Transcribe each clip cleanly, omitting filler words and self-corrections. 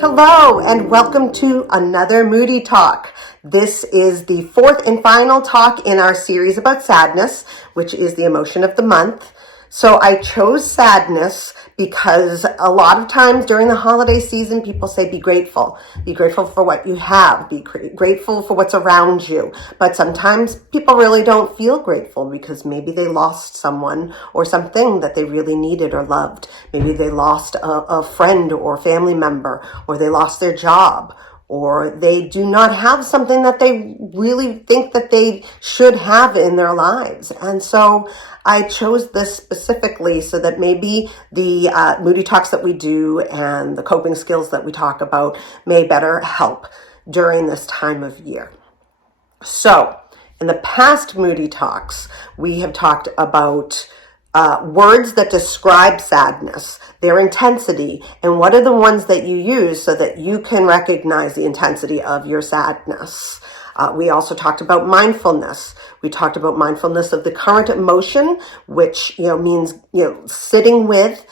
Hello and welcome to another Moody Talk. This is the fourth and final talk in our series about sadness, which is the emotion of the month. So I chose sadness because a lot of times during the holiday season, people say be grateful. Be grateful for what you have. Be grateful for what's around you. But sometimes people really don't feel grateful because maybe they lost someone or something that they really needed or loved. Maybe they lost a friend or family member, or they lost their job, or they do not have something that they really think that they should have in their lives. And so I chose this specifically so that maybe the Moody Talks that we do and the coping skills that we talk about may better help during this time of year. So in the past Moody Talks, we have talked about words that describe sadness, their intensity, and what are the ones that you use so that you can recognize the intensity of your sadness. We also talked about mindfulness. We talked about mindfulness of the current emotion, which means sitting with,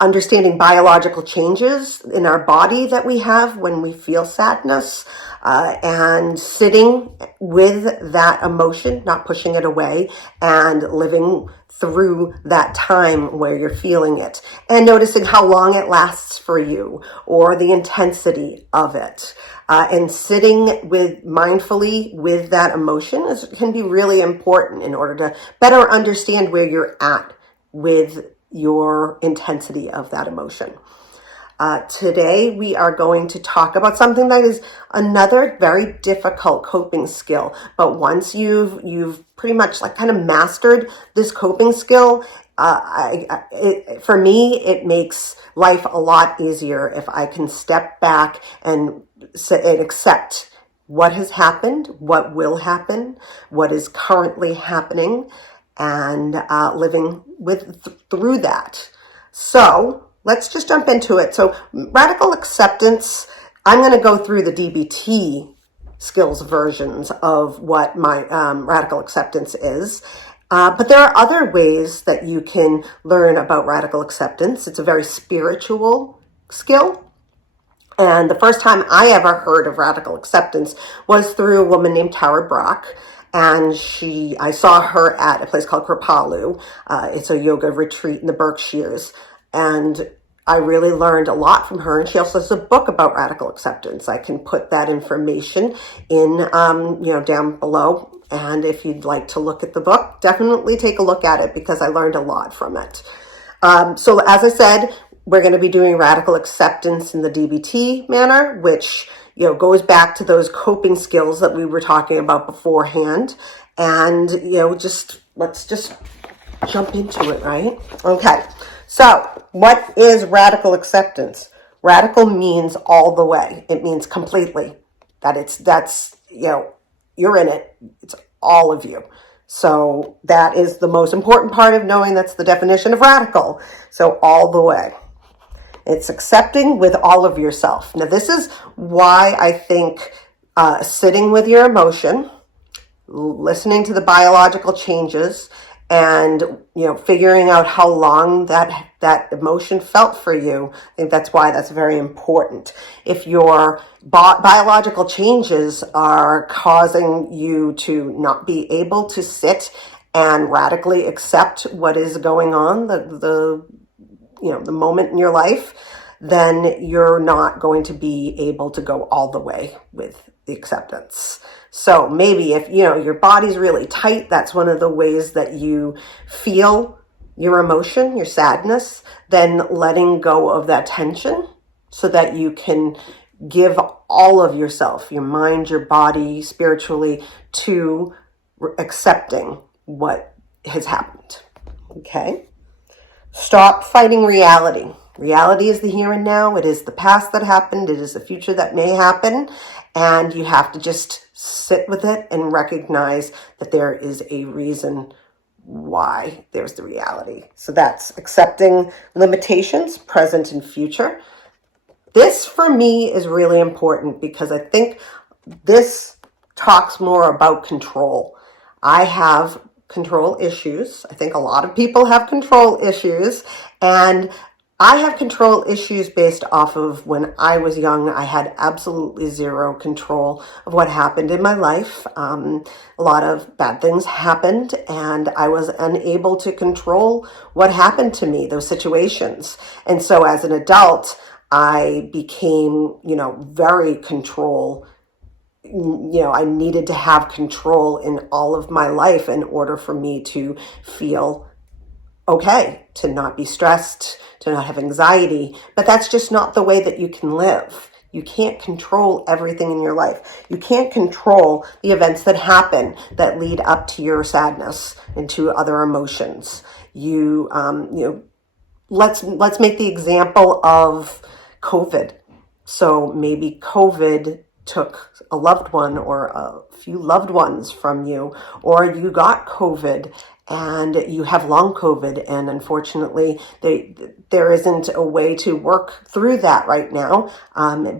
understanding biological changes in our body that we have when we feel sadness, and sitting with that emotion, not pushing it away, and living through that time where you're feeling it, and noticing how long it lasts for you or the intensity of it. And sitting with mindfully with that emotion can be really important in order to better understand where you're at with your intensity of that emotion. Today we are going to talk about something that is another very difficult coping skill, but once you've pretty much kind of mastered this coping skill, for me it makes life a lot easier if I can step back and accept what has happened, what will happen, what is currently happening, and living through that. So let's just jump into it. So radical acceptance, I'm going to go through the DBT skills versions of what my radical acceptance is. But there are other ways that you can learn about radical acceptance. It's a very spiritual skill. And the first time I ever heard of radical acceptance was through a woman named Tara Brach. And I saw her at a place called Kripalu. It's a yoga retreat in the Berkshires. And I really learned a lot from her. And she also has a book about radical acceptance. I can put that information in, down below. And if you'd like to look at the book, definitely take a look at it because I learned a lot from it. So as I said, we're going to be doing radical acceptance in the DBT manner, which goes back to those coping skills that we were talking about beforehand. And let's just jump into it, right? Okay. So what is radical acceptance? Radical means all the way. It means completely. You're in it. It's all of you. So that is the most important part of knowing that's the definition of radical. So all the way. It's accepting with all of yourself. Now, this is why I think sitting with your emotion, listening to the biological changes, and figuring out how long that emotion felt for you, I think that's why that's very important. If your biological changes are causing you to not be able to sit and radically accept what is going on, the moment in your life, then you're not going to be able to go all the way with the acceptance. So maybe if, your body's really tight, that's one of the ways that you feel your emotion, your sadness, then letting go of that tension so that you can give all of yourself, your mind, your body, spiritually, to accepting what has happened. Okay? Stop fighting reality. Reality is the here and now. It is the past that happened. It is the future that may happen. And you have to just sit with it and recognize that there is a reason why there's the reality. So that's accepting limitations, present and future. This, for me, is really important because I think this talks more about control. I have control issues. I think a lot of people have control issues, and I have control issues based off of when I was young. I had absolutely zero control of what happened in my life. A lot of bad things happened, and I was unable to control what happened to me, those situations. And so as an adult, I became, very I needed to have control in all of my life in order for me to feel okay, to not be stressed, to not have anxiety. But that's just not the way that you can live. You can't control everything in your life. You can't control the events that happen that lead up to your sadness and to other emotions. Let's make the example of COVID. So maybe COVID took a loved one or a few loved ones from you, or you got COVID and you have long COVID, and unfortunately there isn't a way to work through that right now,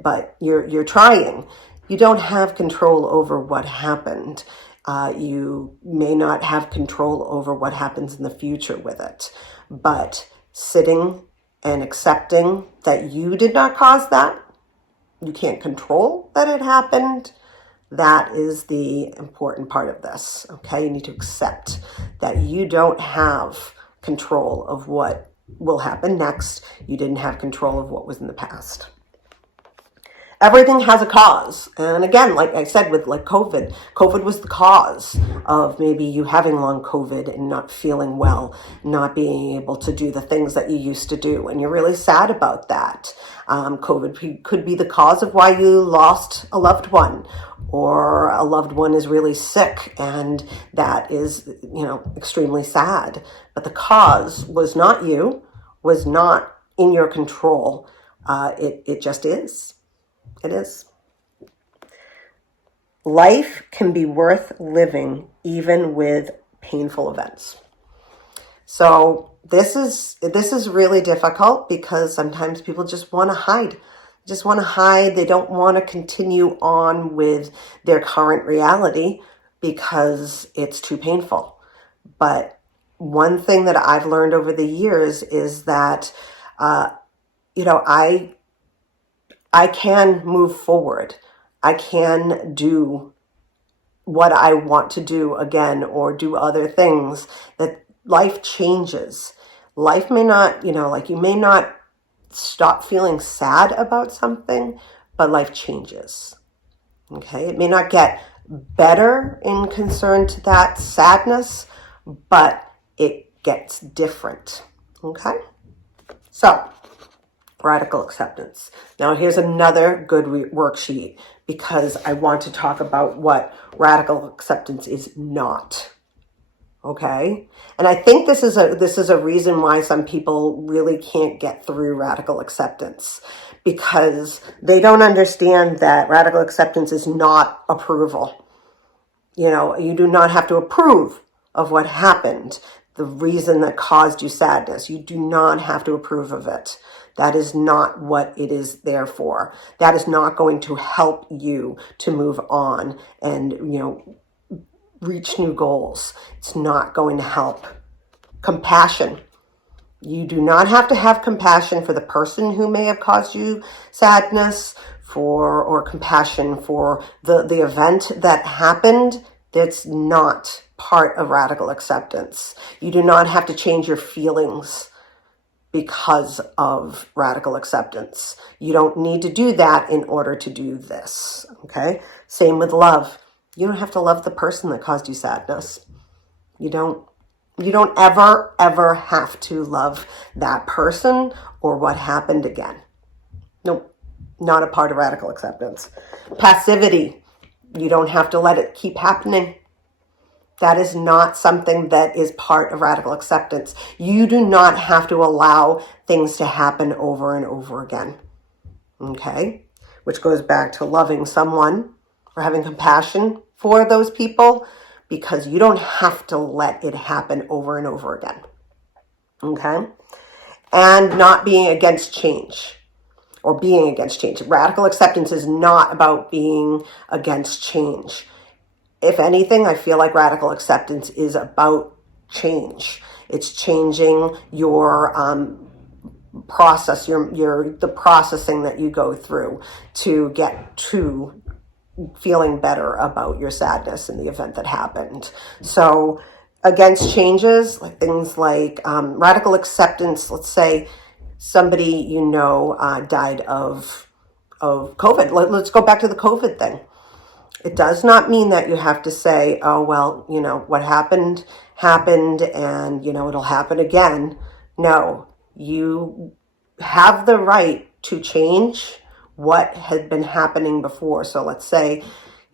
but you're trying. You don't have control over what happened. You may not have control over what happens in the future with it, but sitting and accepting that you did not cause that, you can't control that it happened, that is the important part of this, okay? You need to accept that you don't have control of what will happen next. You didn't have control of what was in the past. Everything has a cause. And again, like I said, with COVID was the cause of maybe you having long COVID and not feeling well, not being able to do the things that you used to do. And you're really sad about that. COVID could be the cause of why you lost a loved one, or a loved one is really sick, and that is, extremely sad. But the cause was not you, was not in your control. It just is. It is. Life can be worth living even with painful events. So this is really difficult because sometimes people just want to hide. They don't want to continue on with their current reality because it's too painful. But one thing that I've learned over the years is that, I can move forward. I can do what I want to do again, or do other things. That life changes. Life may not, you may not stop feeling sad about something, but life changes. Okay. It may not get better in concern to that sadness, but it gets different. Okay. So, radical acceptance. Now here's another good worksheet, because I want to talk about what radical acceptance is not. Okay? And I think this is a reason why some people really can't get through radical acceptance, because they don't understand that radical acceptance is not approval. You do not have to approve of what happened, the reason that caused you sadness. You do not have to approve of it. That is not what it is there for. That is not going to help you to move on and, reach new goals. It's not going to help. Compassion. You do not have to have compassion for the person who may have caused you sadness, or compassion for the event that happened. That's not part of radical acceptance. You do not have to change your feelings because of radical acceptance. You don't need to do that in order to do this, okay? Same with love. You don't have to love the person that caused you sadness. You don't ever have to love that person or what happened again. Nope, not a part of radical acceptance. Passivity. You don't have to let it keep happening. That is not something that is part of radical acceptance. You do not have to allow things to happen over and over again. Okay? Which goes back to loving someone or having compassion for those people, because you don't have to let it happen over and over again. Okay? And not being against change, or being against change. Radical acceptance is not about being against change. If anything, I feel like radical acceptance is about change. It's changing your process the processing that you go through to get to feeling better about your sadness in the event that happened. So against changes, like things like radical acceptance. Let's say somebody died of COVID. Let's go back to the COVID thing. It does not mean that you have to say, oh, well, what happened, and, it'll happen again. No, you have the right to change what had been happening before. So let's say,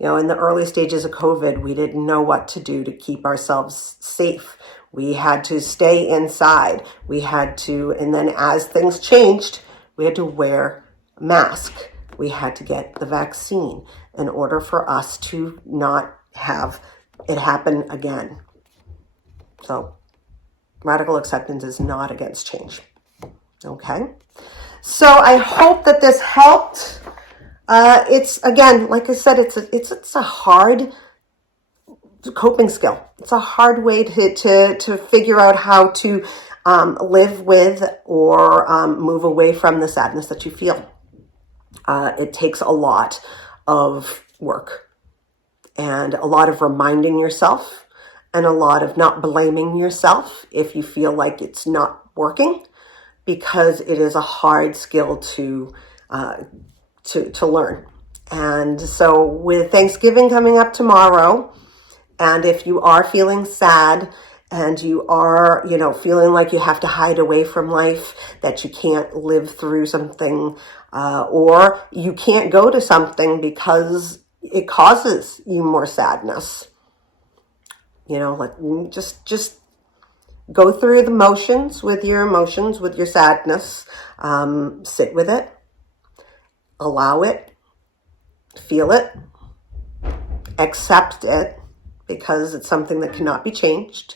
in the early stages of COVID, we didn't know what to do to keep ourselves safe. We had to stay inside. And then as things changed, we had to wear a mask. We had to get the vaccine in order for us to not have it happen again. So radical acceptance is not against change. Okay. So I hope that this helped. It's, again, like I said, it's a hard coping skill. It's a hard way to figure out how to live with or move away from the sadness that you feel. It takes a lot of work and a lot of reminding yourself and a lot of not blaming yourself if you feel like it's not working, because it is a hard skill to learn. And so with Thanksgiving coming up tomorrow, and if you are feeling sad and you are, feeling like you have to hide away from life, that you can't live through something, or you can't go to something because it causes you more sadness, just go through the motions with your sadness, sit with it, allow it, feel it, accept it, because it's something that cannot be changed,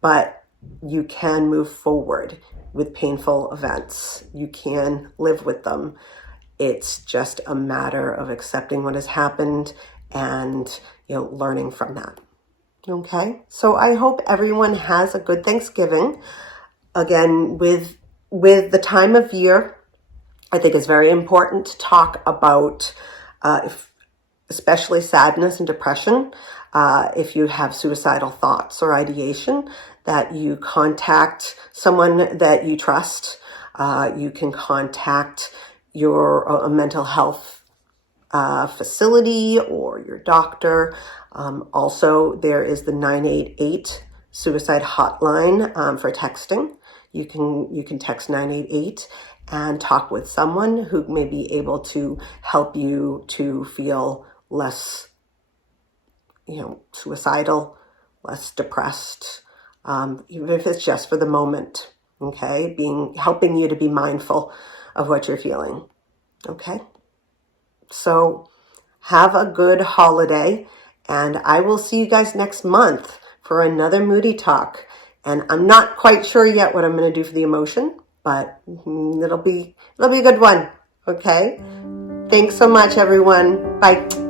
but you can move forward with painful events. You can live with them. It's just a matter of accepting what has happened and, learning from that. Okay. So I hope everyone has a good Thanksgiving. Again, with the time of year, I think it's very important to talk about, especially sadness and depression. If you have suicidal thoughts or ideation, that you contact someone that you trust. You can contact your mental health facility or your doctor. Also, there is the 988 suicide hotline for texting. You can text 988 and talk with someone who may be able to help you to feel less, suicidal, less depressed, even if it's just for the moment. Okay, helping you to be mindful of what you're feeling. Okay, so have a good holiday, and I will see you guys next month for another Moody Talk. And I'm not quite sure yet what I'm going to do for the emotion, but it'll be a good one. Okay, thanks so much, everyone. Bye.